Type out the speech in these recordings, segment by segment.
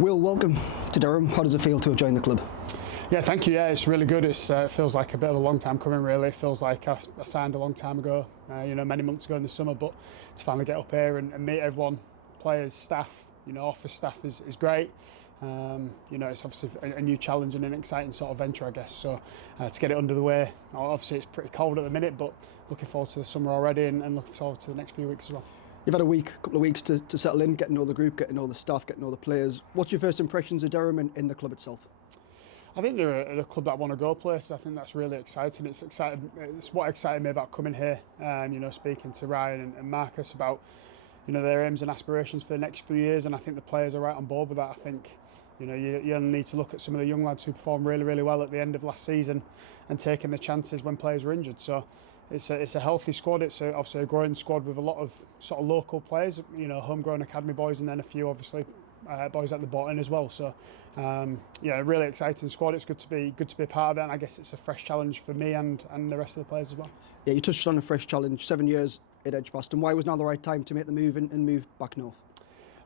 Will, welcome to Durham. How does it feel to have joined the club? Yeah, thank you. Yeah, it's really good. It feels like a bit of a long time coming, really. It feels like I signed a long time ago, many months ago in the summer, but to finally get up here and meet everyone, players, staff, office staff is great. It's obviously a new challenge and an exciting sort of venture, I guess. So to get it under the way, obviously it's pretty cold at the minute, but looking forward to the summer already and looking forward to the next few weeks as well. You've had a couple of weeks to settle in, get to know the group, get to know the staff, get to know the players. What's your first impressions of Durham and in the club itself? I think they're a club that want to go places. I think that's really exciting. It's exciting. It's what excited me about coming here. Speaking to Ryan and Marcus about their aims and aspirations for the next few years, and I think the players are right on board with that. I think you only need to look at some of the young lads who performed really well at the end of last season and taking the chances when players were injured. So it's a healthy squad. It's obviously a growing squad with a lot of sort of local players, homegrown academy boys, and then a few obviously boys at the bottom as well. So a really exciting squad. It's good to be a part of it, and I guess it's a fresh challenge for me and the rest of the players as well. Yeah, you touched on a fresh challenge. 7 years at Edgbaston. Why was now the right time to make the move and move back north?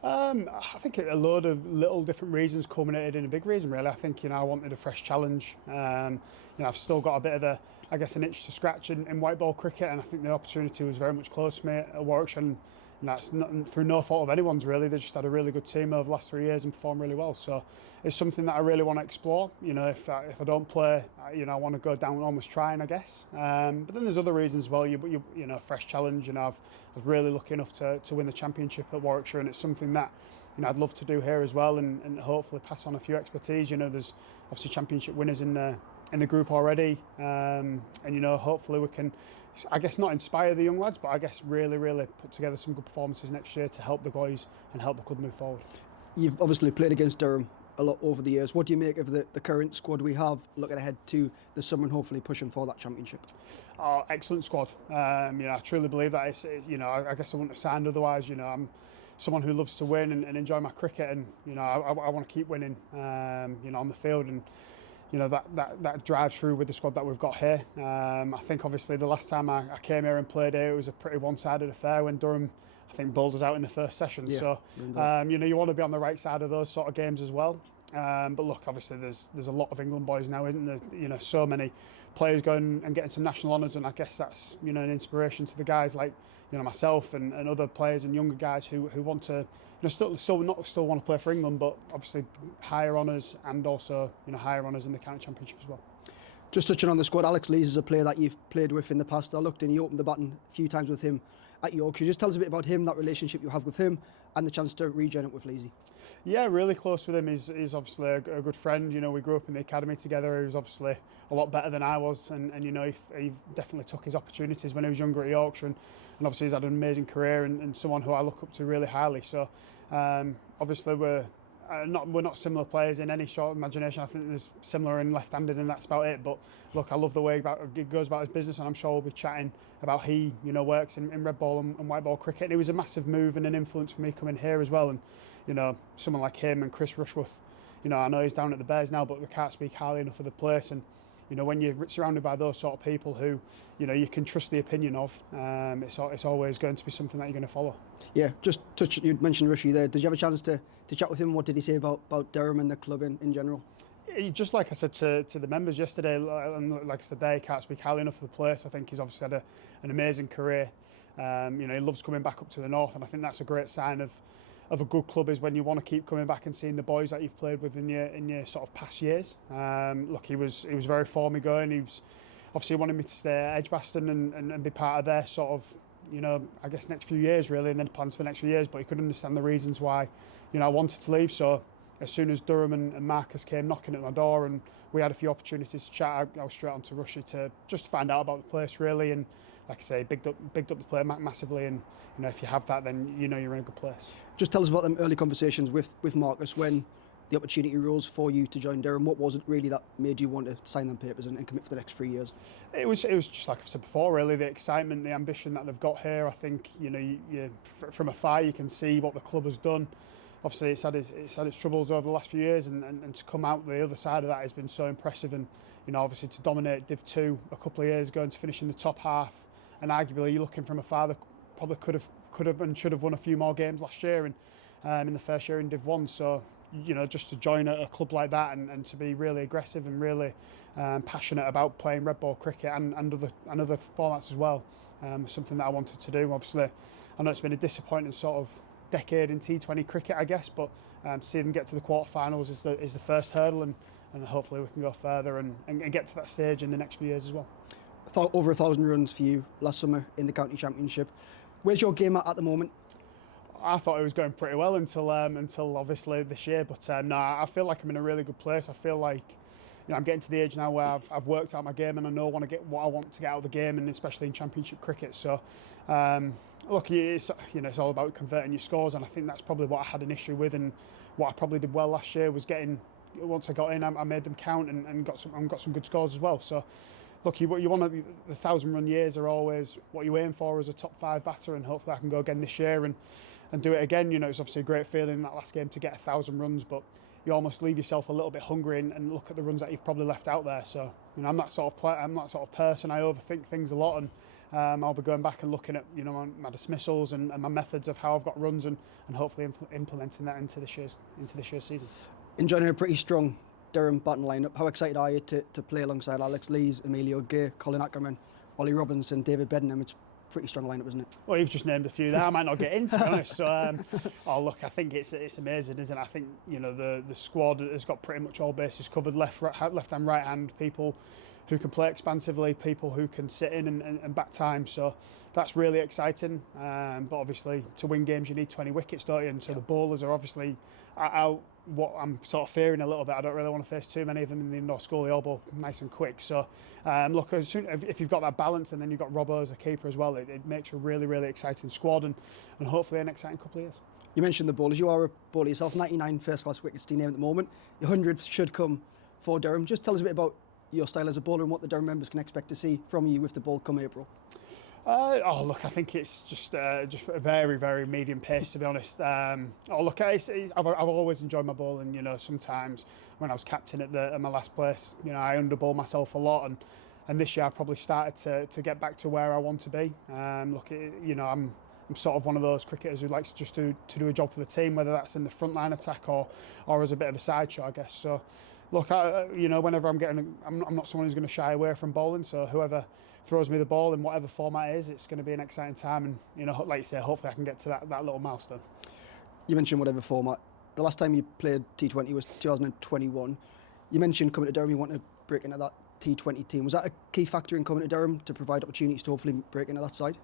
I think a load of little different reasons culminated in a big reason, really. I think I wanted a fresh challenge. I've still got a bit of an itch to scratch in white ball cricket, and I think the opportunity was very much close to me at Warwickshire. And that's not through no fault of anyone's, really. They just had a really good team over the last 3 years and performed really well. So it's something that I really want to explore. If I don't play, I want to go down and almost trying, I guess. But then there's other reasons as well. A fresh challenge. I was really lucky enough to win the championship at Warwickshire, and it's something that I'd love to do here as well, and hopefully pass on a few expertise. There's obviously championship winners in the group already, and hopefully we can, I guess, not inspire the young lads, but I guess really put together some good performances next year to help the boys and help the club move forward. You've obviously played against Durham a lot over the years. What do you make of the current squad we have, looking ahead to the summer and hopefully pushing for that championship? Oh, excellent squad. I truly believe that. I guess I wouldn't have signed otherwise. I'm someone who loves to win and enjoy my cricket, and I want to keep winning. On the field, and that drives through with the squad that we've got here. I think obviously the last time I came here and played here, it was a pretty one-sided affair when Durham, I think, bowled us out in the first session. Yeah, so you want to be on the right side of those sort of games as well. But look, obviously there's a lot of England boys now, isn't there? So many players going and getting some national honours, and I guess that's an inspiration to the guys like myself and other players and younger guys who want to still want to play for England, but obviously higher honours, and also higher honours in the county championship as well. Just touching on the squad, Alex Lees is a player that you've played with in the past. I looked and you opened the baton a few times with him at Yorkshire. Just tell us a bit about him, that relationship you have with him, and the chance to rejoin it with Leesy. Yeah, really close with him. He's obviously a good friend. We grew up in the academy together. He was obviously a lot better than I was, and he definitely took his opportunities when he was younger at Yorkshire, and obviously he's had an amazing career and someone who I look up to really highly. So obviously we're not similar players in any sort of imagination. I think there's similar in left-handed, and that's about it. But look, I love the way he goes about his business, and I'm sure we'll be chatting about he works in red ball and white ball cricket. And it was a massive move and an influence for me coming here as well. And someone like him and Chris Rushworth, I know he's down at the Bears now, but we can't speak highly enough of the place. And when you're surrounded by those sort of people who you can trust the opinion of, it's always going to be something that you're going to follow. Yeah, you mentioned Rushy there. Did you have a chance to chat with him? What did he say about Durham and the club in general? Just like I said to the members yesterday, and like I said there, he can't speak highly enough of the place. I think he's obviously had an amazing career. He loves coming back up to the north, and I think that's a great sign of a good club, is when you want to keep coming back and seeing the boys that you've played with in your sort of past years. Look, he was very for me going. He was obviously wanted me to stay at Edgbaston and be part of their sort of I guess next few years really, and then plans for the next few years. But he could understand the reasons why I wanted to leave. So as soon as Durham and Marcus came knocking at my door, and we had a few opportunities to chat, I was straight on to Rushy to just find out about the place really, and like I say, bigged up the player massively. And if you have that, then you're in a good place. Just tell us about them early conversations with Marcus when the opportunity arose for you to join Durham. What was it really that made you want to sign them papers and commit for the next 3 years? It was just like I've said before, really, the excitement, the ambition that they've got here. I think from afar you can see what the club has done. Obviously it's had its troubles over the last few years, and to come out the other side of that has been so impressive. And obviously to dominate Div 2 a couple of years ago and to finish in the top half, and arguably you're looking from afar, they probably could have and should have won a few more games last year, and in the first year in Div 1. So just to join a club like that and to be really aggressive and really passionate about playing red ball cricket and other formats as well. Something that I wanted to do. Obviously, I know it's been a disappointing sort of decade in T20 cricket, I guess, but see them get to the quarterfinals is the first hurdle, and hopefully we can go further and get to that stage in the next few years as well. Over 1,000 runs for you last summer in the county championship. Where's your game at the moment? I thought it was going pretty well until obviously this year, but no, I feel like I'm in a really good place. I feel like I'm getting to the age now where I've worked out my game and I know want to get what I want to get out of the game, and especially in championship cricket. So look, it's all about converting your scores, and I think that's probably what I had an issue with, and what I probably did well last year was once I got in, I made them count and got some good scores as well. So look, you want the 1,000-run years are always what you aim for as a top 5 batter, and hopefully I can go again this year and do it again. It's obviously a great feeling in that last game to get 1,000 runs, but you almost leave yourself a little bit hungry and look at the runs that you've probably left out there. So I'm that sort of person. I overthink things a lot, and I'll be going back and looking at my dismissals and my methods of how I've got runs, and hopefully implementing that into this year's season. Enjoying a pretty strong Durham batting lineup. How excited are you to play alongside Alex Lees, Emilio Gay, Colin Ackerman, Ollie Robinson, David Bedingham? It's a pretty strong lineup, isn't it? Well, you've just named a few there. I might not get in, to be honest. So, look, I think it's amazing, isn't it? I think the squad has got pretty much all bases covered, left hand, right hand, people who can play expansively, people who can sit in and back time. So that's really exciting. But obviously, to win games, you need 20 wickets, don't you? And so the bowlers are obviously out. What I'm sort of fearing a little bit, I don't really want to face too many of them in the indoor school. They all bowl nice and quick. So look, if you've got that balance, and then you've got Robbo as a keeper as well, it makes a really, really exciting squad, and hopefully an exciting couple of years. You mentioned the bowlers. You are a bowler yourself. 99 first-class wickets to your name at the moment. Your 100 should come for Durham. Just tell us a bit about your style as a bowler and what the Durham members can expect to see from you with the ball come April. Look, I think it's just a very, very medium pace, to be honest. Look, I've always enjoyed my bowling. Sometimes when I was captain at my last place, I underbowl myself a lot, and this year I probably started to get back to where I want to be. Look, I'm sort of one of those cricketers who likes just to do a job for the team, whether that's in the front line attack or as a bit of a sideshow, I guess. So, look, whenever I'm not someone who's going to shy away from bowling. So whoever throws me the ball in whatever format it is, it's going to be an exciting time. And like you say, hopefully I can get to that little milestone. You mentioned whatever format. The last time you played T20 was 2021. You mentioned coming to Durham, you want to break into that T20 team. Was that a key factor in coming to Durham to provide opportunities to hopefully break into that side?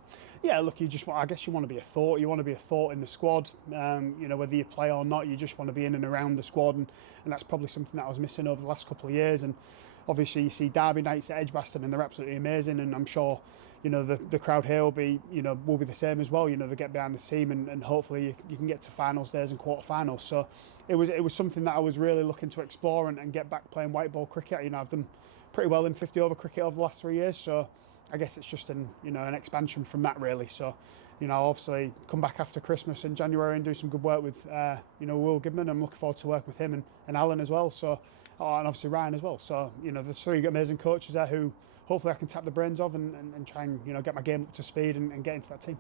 Yeah, look, I guess you want to be a thought. You want to be a thought in the squad. Whether you play or not, you just want to be in and around the squad, and that's probably something that I was missing over the last couple of years. And obviously, you see Derby nights at Edgbaston, and they're absolutely amazing. And I'm sure the crowd here will be the same as well. They get behind the team, and hopefully you can get to finals days and quarterfinals. So it was something that I was really looking to explore and get back playing white ball cricket. I've done pretty well in 50 over cricket over the last 3 years, so I guess it's just an expansion from that, really. So I'll obviously come back after Christmas in January and do some good work with Will Goodman. I'm looking forward to working with him and Alan as well, so and obviously Ryan as well. So there's 3 amazing coaches there who hopefully I can tap the brains of and try and get my game up to speed and get into that team.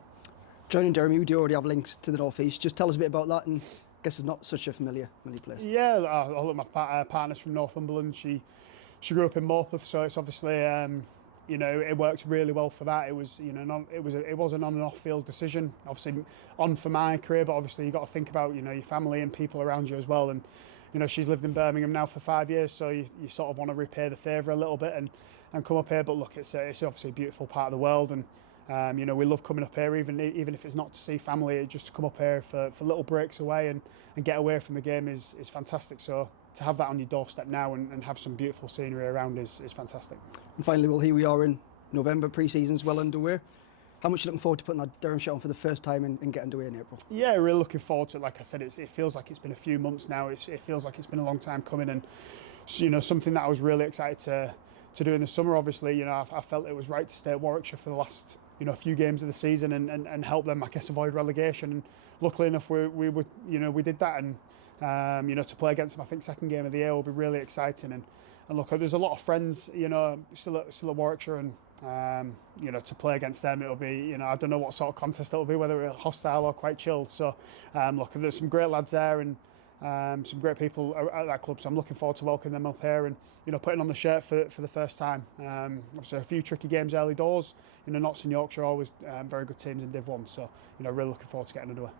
Joining Durham, you do already have links to the North East. Just tell us a bit about that, and I guess it's not such a familiar place. Yeah, look, my partner's from Northumberland. She grew up in Morpeth, so it's obviously it worked really well for that. It was it was an on and off field decision, obviously on for my career, but obviously you got to think about your family and people around you as well. And she's lived in Birmingham now for 5 years, so you sort of want to repay the favour a little bit and come up here. But look, it's obviously a beautiful part of the world, and we love coming up here, even if it's not to see family, just to come up here for little breaks away and get away from the game is fantastic. So to have that on your doorstep now and have some beautiful scenery around is fantastic. And finally, well, here we are in November, pre-season's well underway. How much are you looking forward to putting that Durham shirt on for the first time and get underway in April? Yeah, really looking forward to it. Like I said, it feels like it's been a few months now. It feels like it's been a long time coming, and something that I was really excited to do in the summer. Obviously, I felt it was right to stay at Warwickshire for the last few games of the season and help them, I guess, avoid relegation. And luckily enough, we did that, and to play against them, I think second game of the year will be really exciting. And look, there's a lot of friends, still at Warwickshire, and to play against them, it'll be, I don't know what sort of contest it'll be, whether it's hostile or quite chilled. So look, there's some great lads there, and some great people at that club. So I'm looking forward to welcoming them up here and putting on the shirt for the first time. Obviously a few tricky games early doors. Notts and Yorkshire are always very good teams in Div 1. So really looking forward to getting under way.